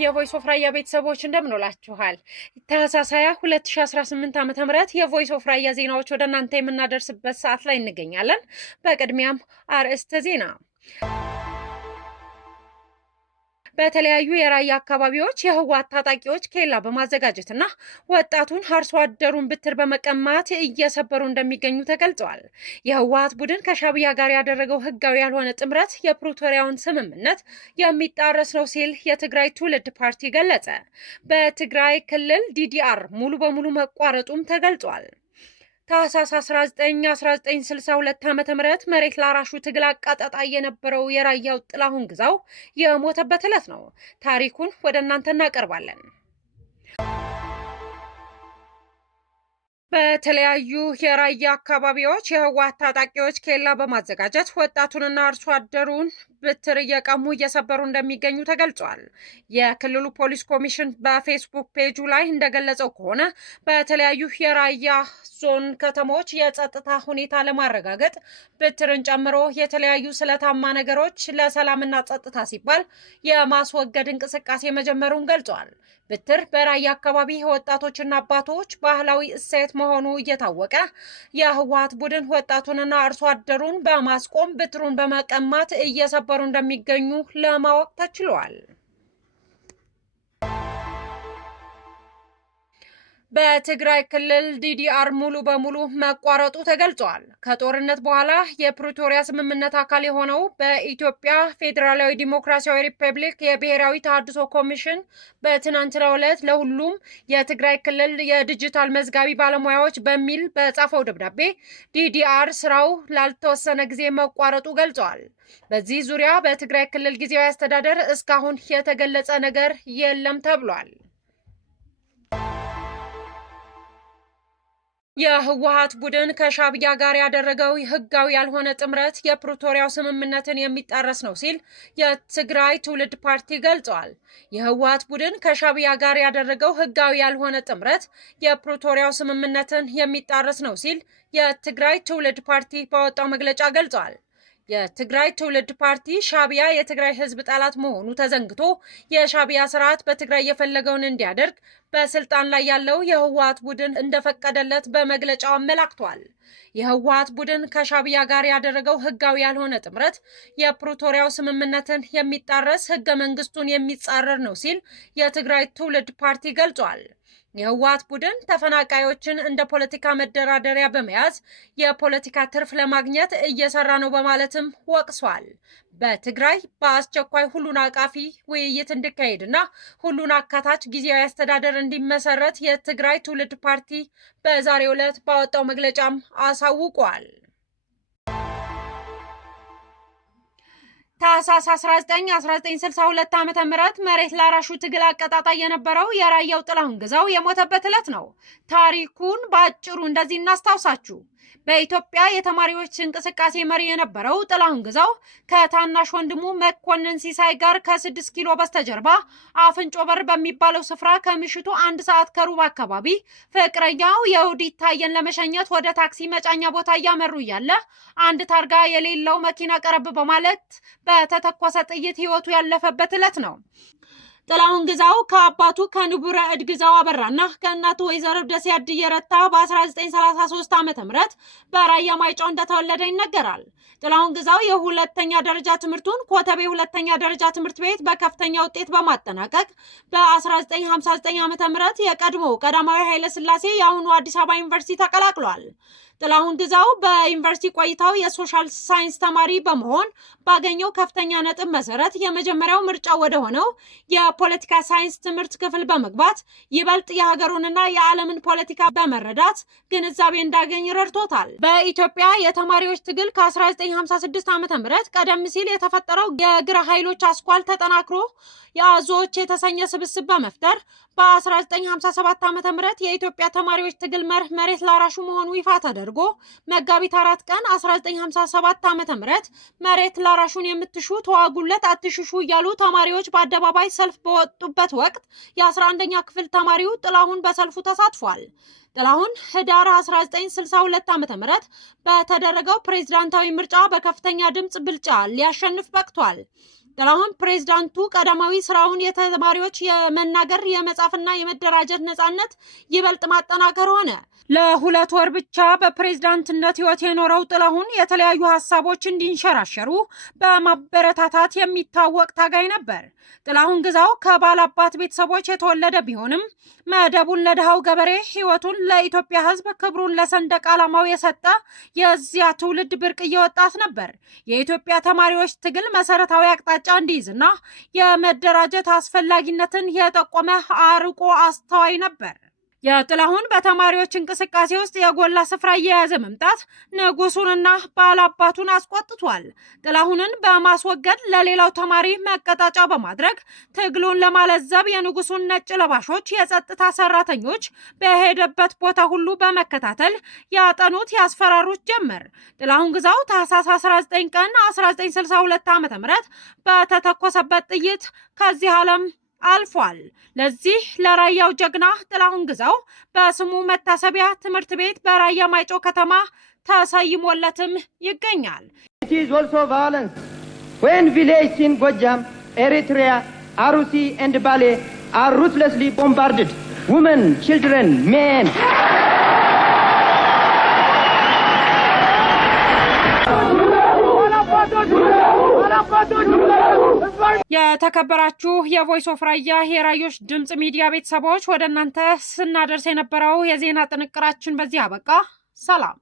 የቮይስ ኦፍ ራያ ቤተሰቦች እንደምን ውላችኋል? ታህሳስ 2018 ዓ.ም የቮይስ ኦፍ ራያ ዜናዎች ወደ እናንተ የምናደርስበት ሰዓት ላይ እንገኛለን። በቅድሚያም አርዕስተ ዜና። በተለያዩ የራያ አካባቢዎች የህወሓት ታጣቂዎች ኬላ በማዘጋጀትና ወጣቱን አርሶ አደሩን ብትር በመቀማት እየሰበሩ እንደሚገኙ ተገልጿል። የህወሓት ቡድን ከሻዕቢያ ጋር ያደረገው ህጋዊ ያልሆነ ጥምረት የፕሪቶሪያውን ስምምነት የሚጣረስ ነው ሲል የትግራይ ትውልድ ፓርቲ ገለጸ። በትግራይ ክልል ዲዲአር ሙሉ በሙሉ መቋረጡም ተገልጿል። ታህሳስ 1962 ዓ.ም መሬት ላራሹ ትግል አቃጣጣይ የነበረው የራያው ጥላሁን ግዛው የሞተበት ዕለት ነው። ታሪኩን ወደ እናንተ እናቀርባለን። በተለያዩ የራያ አካባቢዎች የህወሓት ታጣቂዎች ኬላ በማዘጋጀት ወጣቱንና አርሶ አደሩን ብትር እየቀሙ እየሰበሩ እንደሚገኙ ተገልጿል። የክልሉ ፖሊስ ኮሚሽን በፌስቡክ ፔጁ ላይ እንደገለጸው ከሆነ በተለያዩ የራያ ዞን ከተሞች የጸጥታ ሁኔታ ለማረጋገጥ ብትርን ጨምሮ የተለያዩ ስለታማ ነገሮች ለሰላምና ጸጥታ ሲባል የማስወገድ እንቅስቃሴ መጀመሩን ገልጿል። ብትር በራያ አካባቢ ወጣቶችና አባቶች ባህላዊ እሴት መሆኑ እየታወቀ የህወሓት ቡድን ወጣቱንና አርሶ አደሩን በማስቆም ብትሩን በመቀማት እየሰበሩ እንደሚገኙ ለማወቅ ተችሏል። በትግራይ ክልል ዲዲአር ሙሉ በሙሉ መቋረጡ ተገልጿል። ከጦርነት በኋላ የፕሪቶሪያ ስምምነት አካል የሆነው በኢትዮጵያ ፌዴራላዊ ዲሞክራሲያዊ ሪፐብሊክ የብሔራዊ ተሃድሶ ኮሚሽን በትናንትናው ዕለት ለሁሉም የትግራይ ክልል የዲጂታል መዝጋቢ ባለሙያዎች በሚል በጻፈው ደብዳቤ ዲዲአር ስራው ላልተወሰነ ጊዜ መቋረጡ ገልጿል። በዚህ ዙሪያ በትግራይ ክልል ጊዜያዊ አስተዳደር እስካሁን የተገለጸ ነገር የለም ተብሏል። የህወሓት ቡድን ከሻዕቢያ ጋር ያደረገው ህጋዊ ያልሆነ ጥምረት የፕሪቶሪያው ስምምነትን የሚጣረስ ነው ሲል የትግራይ ትውልድ ፓርቲ ገልጿል። የህወሓት ቡድን ከሻዕቢያ ጋር ያደረገው ህጋዊ ያልሆነ ጥምረት የፕሪቶሪያው ስምምነትን የሚጣረስ ነው ሲል የትግራይ ትውልድ ፓርቲ ባወጣው መግለጫ ገልጿል። የትግራይ ትውልድ ፓርቲ ሻዕቢያ የትግራይ ህዝብ ጠላት መሆኑ ተዘንግቶ የሻዕቢያ ስርዓት በትግራይ የፈለገውን እንዲያደርግ በስልጣን ላይ ያለው የህወሓት ቡድን እንደፈቀደለት በመግለጫው አመላክቷል። የህወሓት ቡድን ከሻዕቢያ ጋር ያደረገው ህጋዊ ያልሆነ ጥምረት የፕሪቶሪያው ስምምነትን የሚጣረስ ህገ መንግስቱን የሚጻረር ነው ሲል የትግራይ ትውልድ ፓርቲ ገልጿል። የህወሓት ቡድን ተፈናቃዮችን እንደ ፖለቲካ መደራደሪያ በመያዝ የፖለቲካ ትርፍ ለማግኘት እየሰራ ነው በማለትም ወቅሷል። በትግራይ በአስቸኳይ ሁሉን አቃፊ ውይይት እንዲካሄድና ሁሉን አካታች ጊዜያዊ አስተዳደር እንዲመሰረት የትግራይ ትውልድ ፓርቲ በዛሬው ዕለት ባወጣው መግለጫም አሳውቋል። ታህሳስ 1962 ዓ.ም መሬት ላራሹ ትግል አቀጣጣይ የነበረው የራያው ጥላሁን ግዛው የሞተበት ዕለት ነው። ታሪኩን በአጭሩ እንደዚህ እናስታውሳችሁ። በኢትዮጵያ የተማሪዎች እንቅስቃሴ መሪ የነበረው ጥላሁን ግዛው ከታናሽ ወንድሙ መኮንን ሲሳይ ጋር ከ6 ኪሎ በስተጀርባ አፍንጮ በር በሚባለው ስፍራ ከምሽቱ 1 ሰዓት ከሩብ አካባቢ ፍቅረኛው የውዲት ታየን ለመሸኘት ወደ ታክሲ መጫኛ ቦታ እያመሩ እያለ አንድ ታርጋ የሌለው መኪና ቀረብ በማለት በተተኮሰ ጥይት ህይወቱ ያለፈበት ዕለት ነው። ጥላሁን ግዛው ከአባቱ ከንቡረ እድ ግዛው አበራና ከእናቱ ወይዘሮ ደሴ አድየ ረታ በ1933 ዓ.ም በራያ ማይጨው እንደተወለደ ይነገራል። ጥላሁን ግዛው የሁለተኛ ደረጃ ትምህርቱን ኮተቤ ሁለተኛ ደረጃ ትምህርት ቤት በከፍተኛ ውጤት በማጠናቀቅ በ1959 ዓ.ም የቀድሞው ቀዳማዊ ኃይለ ሥላሴ የአሁኑ አዲስ አበባ ዩኒቨርሲቲ ተቀላቅሏል። ጥላሁን ግዛው በዩኒቨርሲቲ ቆይታው የሶሻል ሳይንስ ተማሪ በመሆን ባገኘው ከፍተኛ ነጥብ መሰረት የመጀመሪያው ምርጫ ወደ ሆነው የፖለቲካ ሳይንስ ትምህርት ክፍል በመግባት ይበልጥ የሀገሩንና የዓለምን ፖለቲካ በመረዳት ግንዛቤ እንዳገኝ ረድቶታል። በኢትዮጵያ የተማሪዎች ትግል ከ1956 ዓ.ም ቀደም ሲል የተፈጠረው የግራ ኃይሎች አስኳል ተጠናክሮ የአዞዎች የተሰኘ ስብስብ በመፍጠር በ1957 ዓ.ም የኢትዮጵያ ተማሪዎች ትግል መሬት ላራሹ መሆኑ ይፋ ተደርጎ መጋቢት 4 ቀን 1957 ዓ.ም መሬት ላራሹን የምትሹ ተዋጉለት አትሽሹ እያሉ ተማሪዎች በአደባባይ ሰልፍ በወጡበት ወቅት የ11ኛ ክፍል ተማሪው ጥላሁን በሰልፉ ተሳትፏል። ጥላሁን ህዳር 1962 ዓ.ም በተደረገው ፕሬዝዳንታዊ ምርጫ በከፍተኛ ድምጽ ብልጫ ሊያሸንፍ በቅቷል። ጥላሁን ፕሬዝዳንቱ ቀዳማዊ ስራውን የተማሪዎች የመናገር የመጻፍና የመደራጀት ነጻነት ይበልጥ ማጠናከር ሆነ። ለ2 ወር ብቻ በፕሬዝዳንትነት ህይወት የኖረው ጥላሁን የተለያዩ ሀሳቦች እንዲንሸራሸሩ በማበረታታት የሚታወቅ ታጋይ ነበር። ጥላሁን ግዛው ከባላባት ቤተሰቦች የተወለደ ቢሆንም መደቡን ለድሃው ገበሬ፣ ህይወቱን ለኢትዮጵያ ህዝብ፣ ክብሩን ለሰንደቅ ዓላማው የሰጠ የዚያ ትውልድ ብርቅዬ ወጣት ነበር። የኢትዮጵያ ተማሪዎች ትግል መሰረታዊ አቅጣጫ እንዲይዝና የመደራጀት አስፈላጊነትን የጠቆመ አርቆ አስተዋይ ነበር። የጥላሁን በተማሪዎች እንቅስቃሴ ውስጥ የጎላ ስፍራ እየያዘ መምጣት ንጉሱንና ባላባቱን አስቆጥቷል። ጥላሁንን በማስወገድ ለሌላው ተማሪ መቀጣጫ በማድረግ ትግሉን ለማለዘብ የንጉሱን ነጭ ለባሾች የጸጥታ ሰራተኞች በሄደበት ቦታ ሁሉ በመከታተል ያጠኑት ያስፈራሩት ጀመር። ጥላሁን ግዛው ታህሳስ 19 ቀን 1962 ዓ.ም በተተኮሰበት ጥይት ከዚህ ዓለም አልፏል። ለዚህ ለራያው ጀግና ጥላሁን ግዛው በስሙ መታሰቢያ ትምህርት ቤት በራያ ማይጮ ከተማ ተሰይሞለትም ይገኛል። It is also violence when villages in Gojam, Eritrea, Arusi and Bale are ruthlessly bombarded. Women, children, men. የተከበራችሁ የቮይስ ኦፍ ራያ የራዮች ድምጽ ሚዲያ ቤተሰቦች ወደ እናንተ ስናደርስ የነበረው የዜና ጥንቅራችን በዚህ አበቃ። ሰላም።